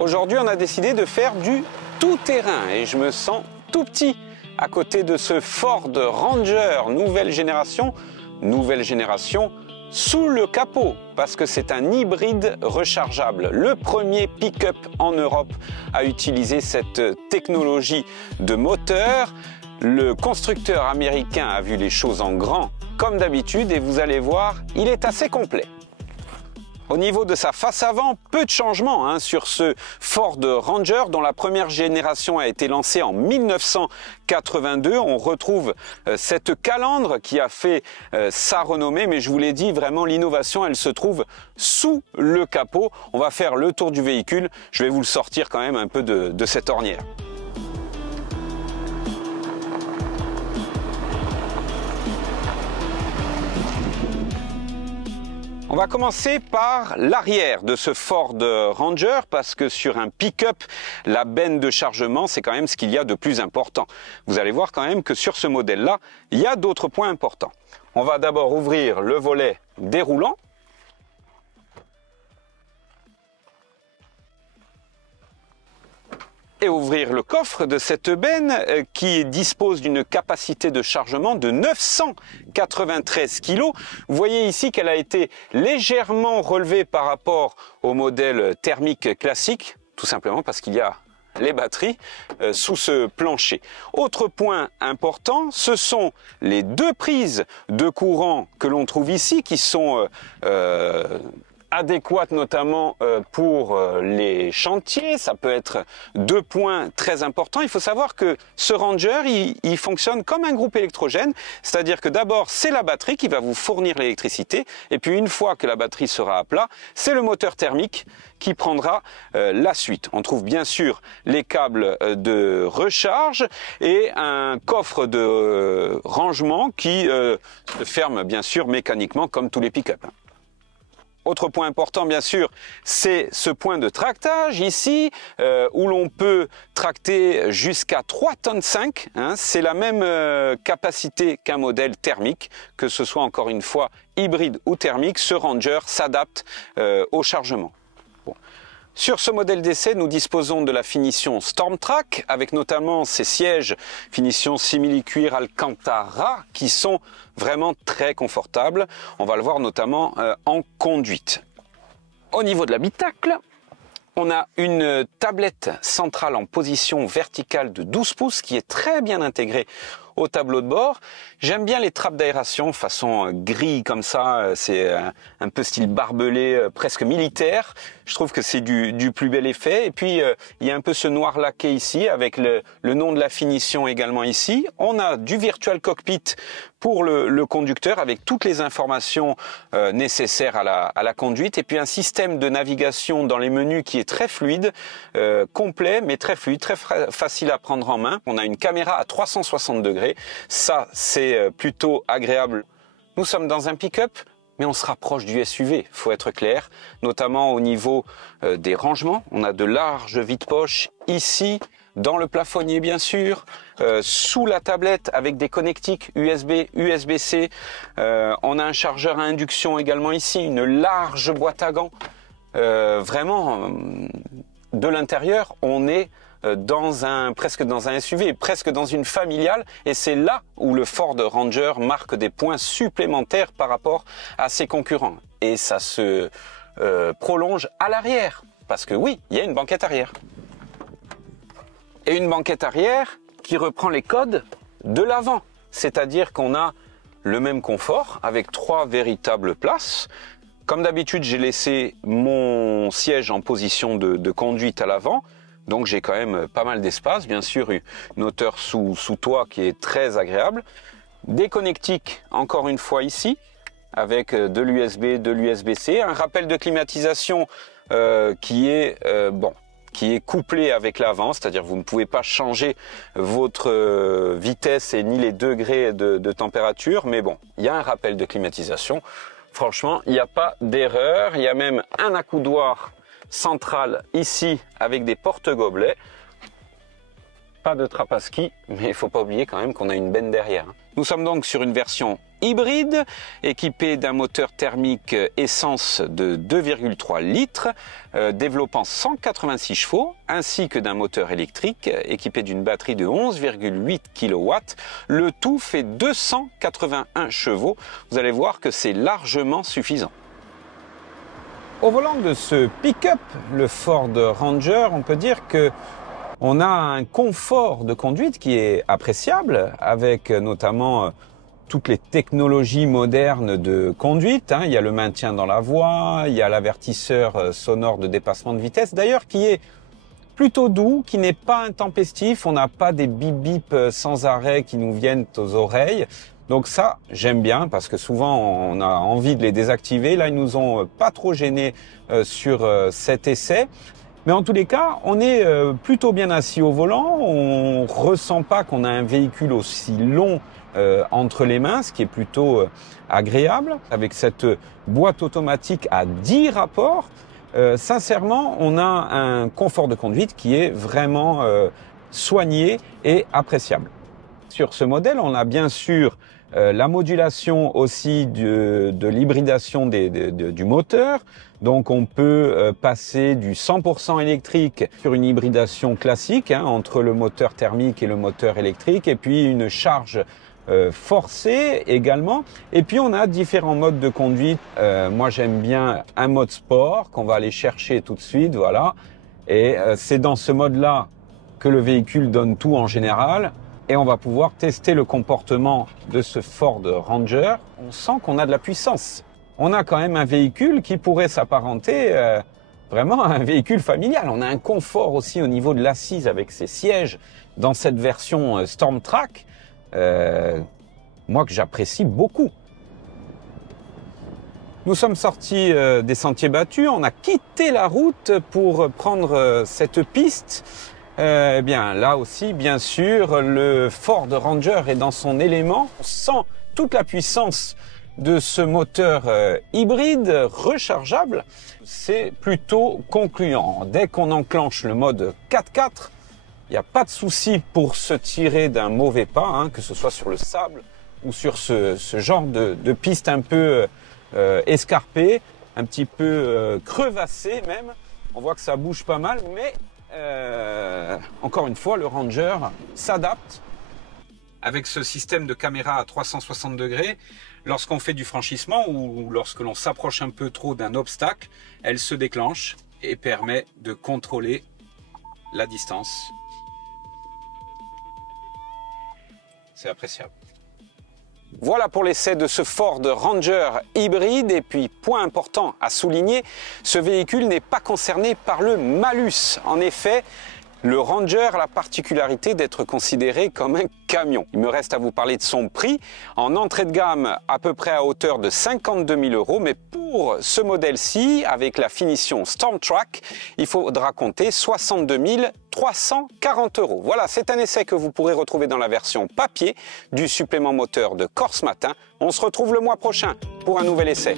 Aujourd'hui, on a décidé de faire du tout-terrain et je me sens tout petit à côté de ce Ford Ranger nouvelle génération sous le capot parce que c'est un hybride rechargeable. Le premier pick-up en Europe à utiliser cette technologie de moteur. Le constructeur américain a vu les choses en grand comme d'habitude et vous allez voir, il est assez complet. Au niveau de sa face avant, peu de changements sur ce Ford Ranger dont la première génération a été lancée en 1982. On retrouve cette calandre qui a fait sa renommée, mais je vous l'ai dit, vraiment l'innovation, elle se trouve sous le capot. On va faire le tour du véhicule. Je vais vous le sortir quand même un peu de cette ornière. On va commencer par l'arrière de ce Ford Ranger parce que sur un pick-up, la benne de chargement, c'est quand même ce qu'il y a de plus important. Vous allez voir quand même que sur ce modèle-là, il y a d'autres points importants. On va d'abord ouvrir le volet déroulant. Et ouvrir le coffre de cette benne qui dispose d'une capacité de chargement de 993 kg. Vous voyez ici qu'elle a été légèrement relevée par rapport au modèle thermique classique, tout simplement parce qu'il y a les batteries sous ce plancher. Autre point important, ce sont les deux prises de courant que l'on trouve ici qui sont adéquate notamment pour les chantiers. Ça peut être deux points très importants. Il faut savoir que ce Ranger, il fonctionne comme un groupe électrogène, c'est-à-dire que d'abord c'est la batterie qui va vous fournir l'électricité et puis une fois que la batterie sera à plat, c'est le moteur thermique qui prendra la suite. On trouve bien sûr les câbles de recharge et un coffre de rangement qui se ferme bien sûr mécaniquement comme tous les pick-up. Autre point important, bien sûr, c'est ce point de tractage ici, où l'on peut tracter jusqu'à 3,5 tonnes. C'est la même capacité qu'un modèle thermique, que ce soit encore une fois hybride ou thermique. Ce Ranger s'adapte au chargement. Bon. Sur ce modèle d'essai, nous disposons de la finition StormTrack, avec notamment ces sièges finition simili-cuir Alcantara, qui sont vraiment très confortables. On va le voir notamment en conduite. Au niveau de l'habitacle, on a une tablette centrale en position verticale de 12 pouces qui est très bien intégrée au tableau de bord. J'aime bien les trappes d'aération façon gris comme ça, c'est un peu style barbelé, presque militaire. Je trouve que c'est du plus bel effet. Et puis il y a un peu ce noir laqué ici avec le nom de la finition également ici. On a du virtual cockpit pour le conducteur avec toutes les informations nécessaires à la conduite et puis un système de navigation dans les menus qui est très fluide, complet mais très fluide, très facile à prendre en main. On a une caméra à 360 degrés, ça c'est plutôt agréable. Nous sommes dans un pick-up, mais on se rapproche du SUV, faut être clair, notamment au niveau des rangements. On a de larges vides-poches ici, dans le plafonnier bien sûr, sous la tablette avec des connectiques USB, USB-C. On a un chargeur à induction également ici, une large boîte à gants. Vraiment, de l'intérieur, on est presque dans un SUV, presque dans une familiale, et c'est là où le Ford Ranger marque des points supplémentaires par rapport à ses concurrents. Et ça se prolonge à l'arrière, parce que oui, il y a une banquette arrière. Et une banquette arrière qui reprend les codes de l'avant, c'est-à-dire qu'on a le même confort avec 3 véritables places. Comme d'habitude, j'ai laissé mon siège en position de conduite à l'avant. Donc j'ai quand même pas mal d'espace, bien sûr une hauteur sous toit qui est très agréable. Des connectiques encore une fois ici, avec de l'USB, de l'USB-C. Un rappel de climatisation qui est couplé avec l'avant, c'est-à-dire vous ne pouvez pas changer votre vitesse et ni les degrés de température. Mais bon, il y a un rappel de climatisation. Franchement, il n'y a pas d'erreur. Il y a même un accoudoir centrale ici avec des porte-gobelets. Pas de trappe à ski, mais il ne faut pas oublier quand même qu'on a une benne derrière. Nous sommes donc sur une version hybride, équipée d'un moteur thermique essence de 2,3 litres, développant 186 chevaux, ainsi que d'un moteur électrique équipé d'une batterie de 11,8 kW. Le tout fait 281 chevaux. Vous allez voir que c'est largement suffisant. Au volant de ce pick-up, le Ford Ranger, on peut dire que on a un confort de conduite qui est appréciable, avec notamment toutes les technologies modernes de conduite. Il y a le maintien dans la voie, il y a l'avertisseur sonore de dépassement de vitesse, d'ailleurs qui est plutôt doux, qui n'est pas intempestif. On n'a pas des bip-bip sans arrêt qui nous viennent aux oreilles. Donc ça, j'aime bien, parce que souvent on a envie de les désactiver. Là, ils nous ont pas trop gênés sur cet essai. Mais en tous les cas, on est plutôt bien assis au volant, on ressent pas qu'on a un véhicule aussi long entre les mains, ce qui est plutôt agréable. Avec cette boîte automatique à 10 rapports, sincèrement, on a un confort de conduite qui est vraiment soigné et appréciable. Sur ce modèle, on a bien sûr la modulation aussi de l'hybridation du moteur. Donc on peut passer du 100% électrique sur une hybridation classique entre le moteur thermique et le moteur électrique, et puis une charge forcée également. Et puis on a différents modes de conduite. Moi j'aime bien un mode sport qu'on va aller chercher tout de suite, voilà. Et c'est dans ce mode-là que le véhicule donne tout en général. Et on va pouvoir tester le comportement de ce Ford Ranger. On sent qu'on a de la puissance. On a quand même un véhicule qui pourrait s'apparenter vraiment à un véhicule familial. On a un confort aussi au niveau de l'assise avec ses sièges dans cette version StormTrack, moi que j'apprécie beaucoup. Nous sommes sortis des sentiers battus, on a quitté la route pour prendre cette piste. Eh bien, là aussi, bien sûr, le Ford Ranger est dans son élément. On sent toute la puissance de ce moteur hybride rechargeable. C'est plutôt concluant. Dès qu'on enclenche le mode 4x4, il n'y a pas de souci pour se tirer d'un mauvais pas, que ce soit sur le sable ou sur ce genre de piste un peu escarpée, un petit peu crevassée même. On voit que ça bouge pas mal, mais encore une fois, le Ranger s'adapte avec ce système de caméra à 360 degrés. Lorsqu'on fait du franchissement ou lorsque l'on s'approche un peu trop d'un obstacle, elle se déclenche et permet de contrôler la distance. C'est appréciable. Voilà pour l'essai de ce Ford Ranger hybride. Et puis, point important à souligner, ce véhicule n'est pas concerné par le malus. En effet, le Ranger a la particularité d'être considéré comme un camion. Il me reste à vous parler de son prix. En entrée de gamme, à peu près à hauteur de 52 000 €. Mais pour ce modèle-ci, avec la finition StormTrack, il faudra compter 62 340 €. Voilà, c'est un essai que vous pourrez retrouver dans la version papier du supplément moteur de Corse Matin. On se retrouve le mois prochain pour un nouvel essai.